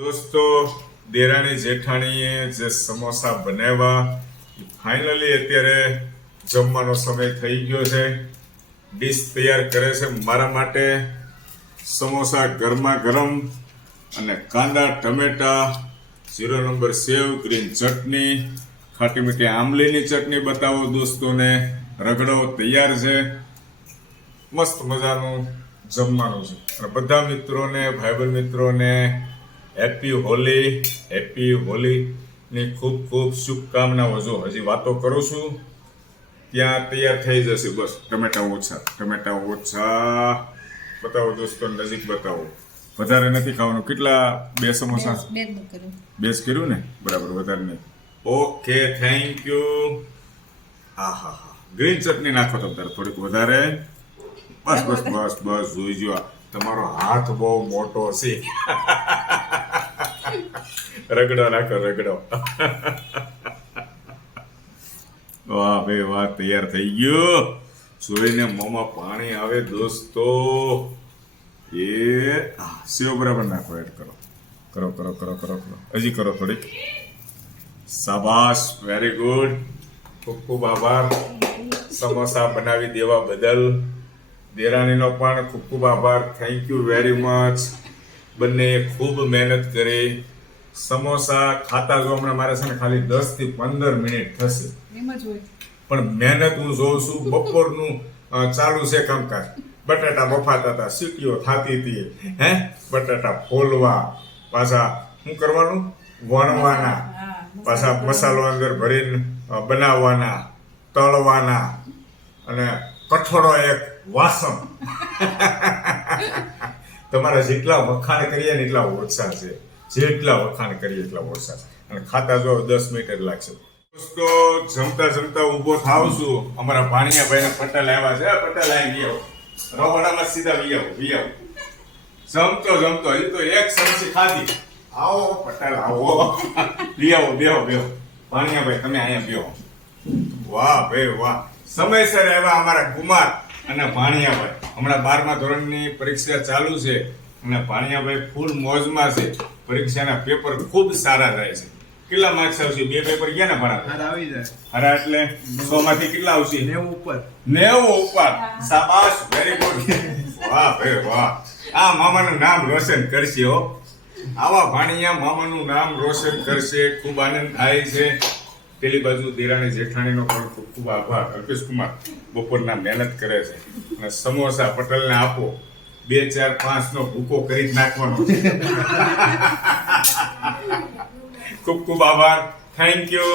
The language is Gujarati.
દોસ્તો, દેરાણી જેઠાણીએ જે સમોસા બનાવ્યા ફાઇનલી અત્યારે જમવાનો સમય થઈ ગયો છે. ડીશ તૈયાર કરે છે મારા માટે. સમોસા ગરમા ગરમ અને કાંદા ટમેટા, 0 નંબર સેવ, ગ્રીન ચટણી, ખાટી મીઠી આંબલીની ચટણી બતાવો દોસ્તોને. રગડો તૈયાર છે. મસ્ત મજાનું જમવાનું છે. અને બધા મિત્રોને, ભાઈબંધ મિત્રોને હેપી હોલીની ખૂબ ખૂબ શુભકામનાઓ. જો હજી વાતો કરું છું ત્યાં તૈયાર થઈ જશે. બસ ટમેટા ઓછા બતાવો દોસ્તો, નજીક બતાવો. વધારે નથી ખાવાનું. કેટલા? 2 સમોસા? બે જ કર્યું ને? બરાબર, વધારે નહીં. Okay, thank you. હા, ગ્રીન ચટણી નાખો તમે થોડીક વધારે. બસ જોઈ જો. તમારો હાથ બહુ મોટો છે. રગડો નાખો, રગડો. વાહ ભાઈ વાહ, તૈયાર થઈ ગયું. જોઈને મોંમાં પાણી આવે દોસ્તો. એ સેવ બરાબર નાખો, એડ કરો. હજી કરો થોડીક. શાબાશ, વેરી ગુડ. ખૂબ ખૂબ આભાર સમોસા બનાવી દેવા બદલ. દેરાણીનો પણ ખૂબ ખૂબ આભાર. Thank you very much. બંને ખૂબ મહેનત કરી. સમોસા ખાતા જો હમણાં મારે છે ને ખાલી 10 થી 15 મિનિટ થશે. પણ મહેનત હું જોઉં છું. બપોરનું ચાલુ છે કામકાજ. બટાટા બફાતા હતા, સીટીઓ થતી હતી. બટાટા ફોલવા, પાછા શું કરવાનું? વણવાના, પાછા મસાલો અંદર ભરીને બનાવવાના, તળવાના, અને કઠોળો એક વાસણ. તમારા જેટલા વખાણ કરીએ ને એટલા ઓછા છે. જેટલા વખાણ કરીએ એટલા ઓછા છે. અને ખાતા જો 10 મિનિટ જ લાગશે. દોસ્તો, જમતા ઊભો થાવ છું. અમારા ભાણિયાભાઈને પટેલ આવ્યા છે. પટેલ આવી આવો, રવાડામાં સીધા વી આવો. જમતો હજી તો એક સમસી ખાધી. આવો પટેલ, આવો. વી આવો, બેહો. ભાણિયાભાઈ તમે અહીંયા બેહો. વાહ ભાઈ વાહ, સમયસર આવ્યા અમારા કુમાર અને ભાણિયાભાઈ. હમણાં 12મા ધોરણની પરીક્ષા ચાલુ છે અને ભાણિયાભાઈ ફૂલ મોજમાં છે. પરીક્ષાના પેપર ખૂબ સારા જાય છે. કેટલા માર્ક્સ આવશે? 2 પેપર ગયા ને ભણા? આવી જાય. અરે એટલે 100 માંથી કેટલા આવશે? 90 ઉપર. શાબાશ, વેરી ગુડ. વાહ ભાઈ વાહ. આ મામાનું નામ રોશન કરશે હો. આવા ભાણિયા મામાનું નામ રોશન કરશે. ખૂબ આનંદ થાય છે. પેલી બાજુ દેરાણી જેઠાણીનો પણ ખૂબ ખૂબ આભાર. અલ્પેશ કુમાર બપોરના મહેનત કરે છે. અને સમોસા પટેલને આપો. 2, 4, 5 નો ભૂકો કરી જ નાખવાનો. ખૂબ ખૂબ આભાર. Thank you.